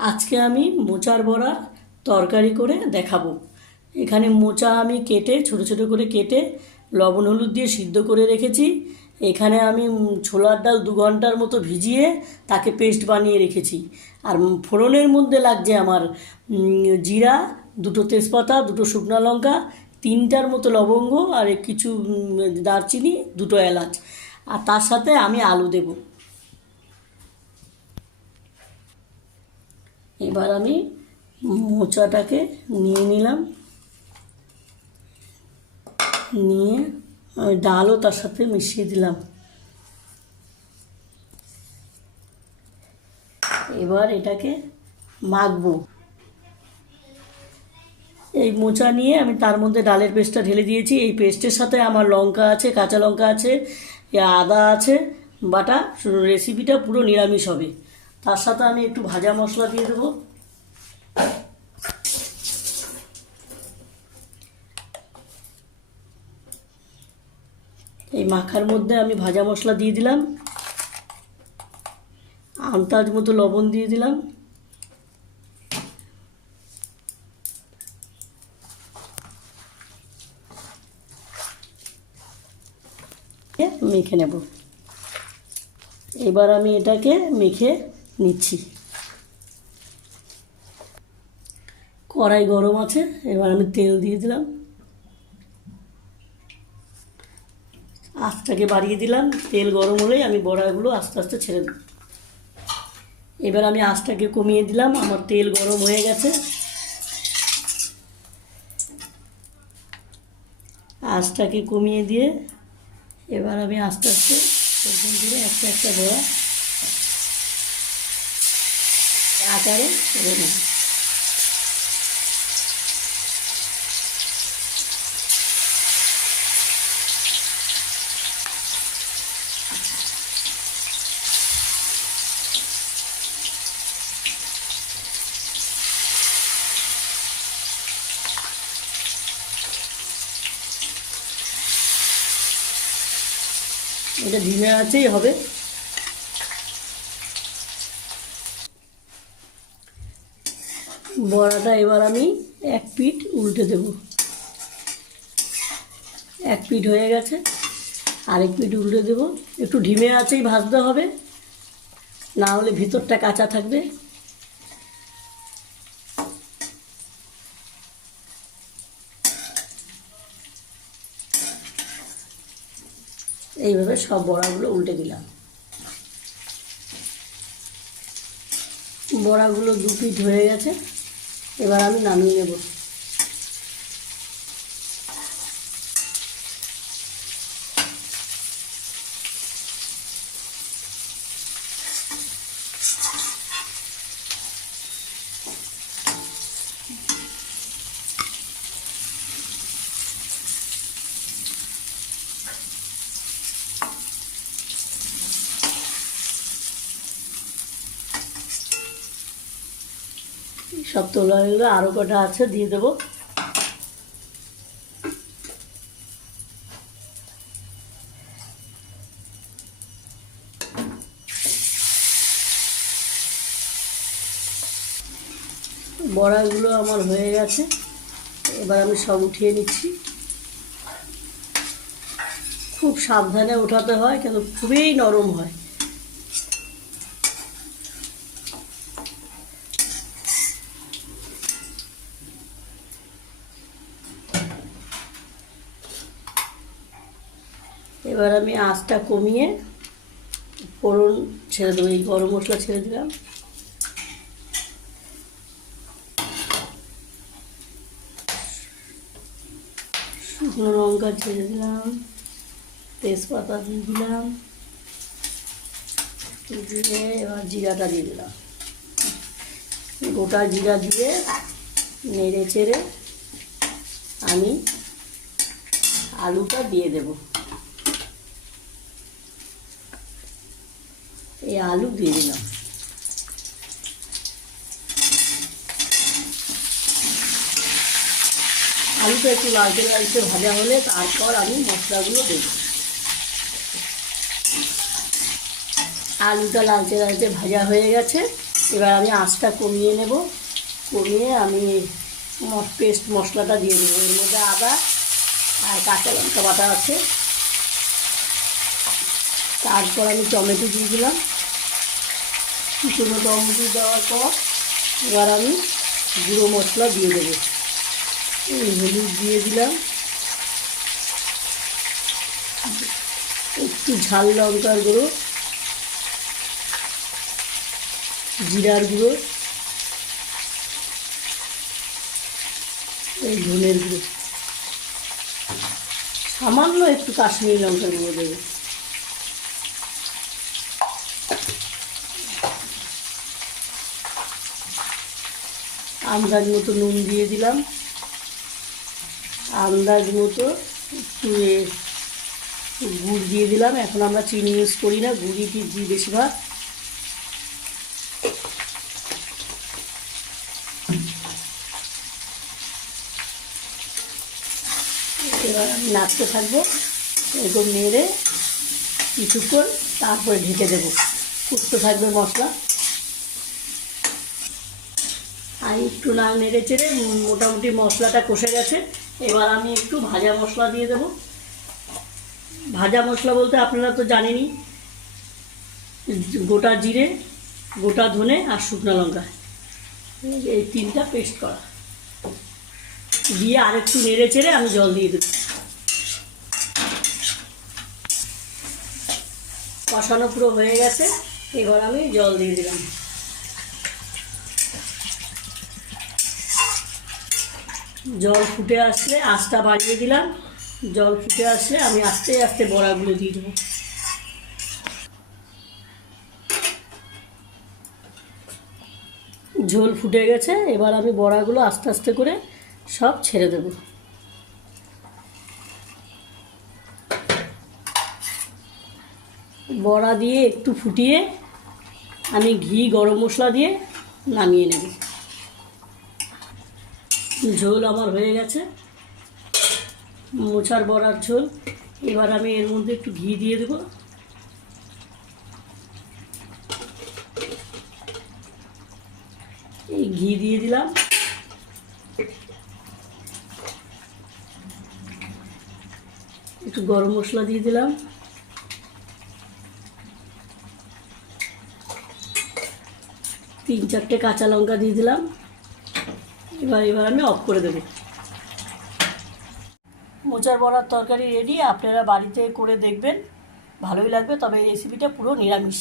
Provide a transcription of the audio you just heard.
আজকে আমি মোচার বড়ার তরকারি করে দেখাবো। এখানে মোচা আমি কেটে, ছোট ছোট করে কেটে, লবণ হলুদ দিয়ে সিদ্ধ করে রেখেছি। এখানে আমি ছোলার ডাল দু ঘণ্টার মতো ভিজিয়ে তাকে পেস্ট বানিয়ে রেখেছি। আর ফোড়নের মধ্যে লাগছে আমার জিরা, দুটো তেজপাতা, দুটো শুকনো লঙ্কা, তিনটার মতো লবঙ্গ আর কিছু দারচিনি, দুটো এলাচ। আর তার সাথে আমি আলু দেবো। এবার আমি মোচাটাকে নিয়ে নিলাম। নিয়ে আমি ডালও তার সাথে মিশিয়ে দিলাম। এবার এটাকে মাখবো। এই মোচা নিয়ে আমি তার মধ্যে ডালের পেস্টটা ঢেলে দিয়েছি। এই পেস্টের সাথে আমার লঙ্কা আছে, কাঁচা লঙ্কা আছে আদা আছে, বাটা রেসিপিটা পুরো নিরামিষ হবে। তার সাথে আমি একটু ভাজা মশলা দিয়ে দেবো। এই মাখার মধ্যে আমি ভাজা মশলা দিয়ে দিলাম। আন্দাজ মতো লবণ দিয়ে দিলাম। মেখে নেব। এবার আমি এটাকে মেখে নিচ্ছি। কড়াই গরম আছে, এবার আমি তেল দিয়ে দিলাম। আঁচটাকে বাড়িয়ে দিলাম, তেল গরম হলেই আমি বড়াগুলো আস্তে আস্তে ছেড়ে দেব। এবার আমি আঁচটাকে কমিয়ে দিলাম, আমার তেল গরম হয়ে গেছে। আঁচটাকে কমিয়ে দিয়ে এবার আমি আস্তে আস্তে এরকম করে একটা একটা বড়া আকারে ছেড়ে নেব এটা ধিমে আছেই হবে। বড়াটা এবার আমি এক পিঠ উল্টে দেব। এক পিঠ হয়ে গেছে, আরেক পিঠ উল্টে দেব। একটু ঢিমে আছেই ভাজতে হবে, না হলে ভিতরটা কাঁচা থাকবে। এইভাবে সব বড়াগুলো উল্টে দিলাম। বড়াগুলো দু পিঠ হয়ে গেছে। এবার আমি নামিয়ে নেব। সব তোলা হয়ে গেলে আরও কটা আছে, দিয়ে দেবো। বড়াগুলো আমার হয়ে গেছে। এবার আমি সব উঠিয়ে নিচ্ছি। খুব সাবধানে ওঠাতে হয়, কিন্তু খুবই নরম হয়। এবার আমি আঁচটা কমিয়ে ফোড়ন ছেড়ে দেবো, এই গরম মশলা ছেড়ে দিলাম। শুকনো লঙ্কা ছেড়ে দিলাম, তেজপাতা দিয়ে দিলাম, দিয়ে এবার জিরাটা দিয়ে দিলাম। গোটা জিরা দিয়ে নেড়ে চেড়ে আমি আলুটা দিয়ে দেবো। এই আলু দিয়ে দিলাম। আলুটা একটু লালচে লালচে ভাজা হলে তারপর আমি মশলাগুলো দেব। আলুটা লালচে লালচে ভাজা হয়ে গেছে। এবার আমি আঁচটা কমিয়ে নেব। কমিয়ে আমি পেস্ট মশলাটা দিয়ে দেবো। এর মধ্যে আদা আর কাঁচা লঙ্কা বাটা আছে। তারপর আমি টমেটো দিয়ে দিলাম। কুচনো টমেটো দেওয়ার পর এবার আমি গুঁড়ো মশলা দিয়ে দেবো। এই হলুদ দিয়ে দিলাম। একটু ঝাল লঙ্কার গুঁড়ো, জিরার গুঁড়ো, এই ধনের গুঁড়ো। সামান্য একটু কাশ্মীরি লঙ্কার গুঁড়ো দেবো। আন্দাজ মতো নুন দিয়ে দিলাম। আন্দাজ মতো একটু গুড় দিয়ে দিলাম। এখন আমরা চিনি ইউজ করি না, গুড়ি দিই বেশিরভাগ। এবার আমি নাচতে থাকব এরকম নেড়ে কিছুক্ষণ তারপরে ঢেকে দেবো। ফুটতে থাকবে মশলা। আর একটু না নেড়ে চেড়ে মোটামুটি মশলাটা কষে গেছে। এবার আমি একটু ভাজা মশলা দিয়ে দেবো। ভাজা মশলা বলতে আপনারা তো জানেনই, গোটা জিরে, গোটা ধনে আর শুকনো লঙ্কা। এই তিনটা পেস্ট করা। দিয়ে আরেকটু নেড়ে চেড়ে আমি জল দিয়ে দেবো। কষানো পুরো হয়ে গেছে, এবার আমি জল দিয়ে দিলাম। জল ফুটে আসলে আঁচটা বাড়িয়ে দিলাম। জল ফুটে আসলে আমি আস্তে আস্তে বড়াগুলো দিয়ে দেবো। ঝোল ফুটে গেছে, এবার আমি বড়াগুলো আস্তে আস্তে করে সব ছেড়ে দেবো। বড়া দিয়ে একটু ফুটিয়ে আমি ঘি, গরম মশলা দিয়ে নামিয়ে নেব। ঝোল আমার হয়ে গেছে। মোচার বড়ার ঝোল। এবার আমি এর মধ্যে একটু ঘি দিয়ে দেবো। এই ঘি দিয়ে দিলাম। একটু গরম মশলা দিয়ে দিলাম। তিন চারটে কাঁচা লঙ্কা দিয়ে দিলাম। এবার এবার আমি অফ করে দেবো। মোচার বড়ার তরকারি রেডি আপনারা বাড়িতে করে দেখবেন। ভালোই লাগবে, তবে এই রেসিপিটা পুরো নিরামিষ।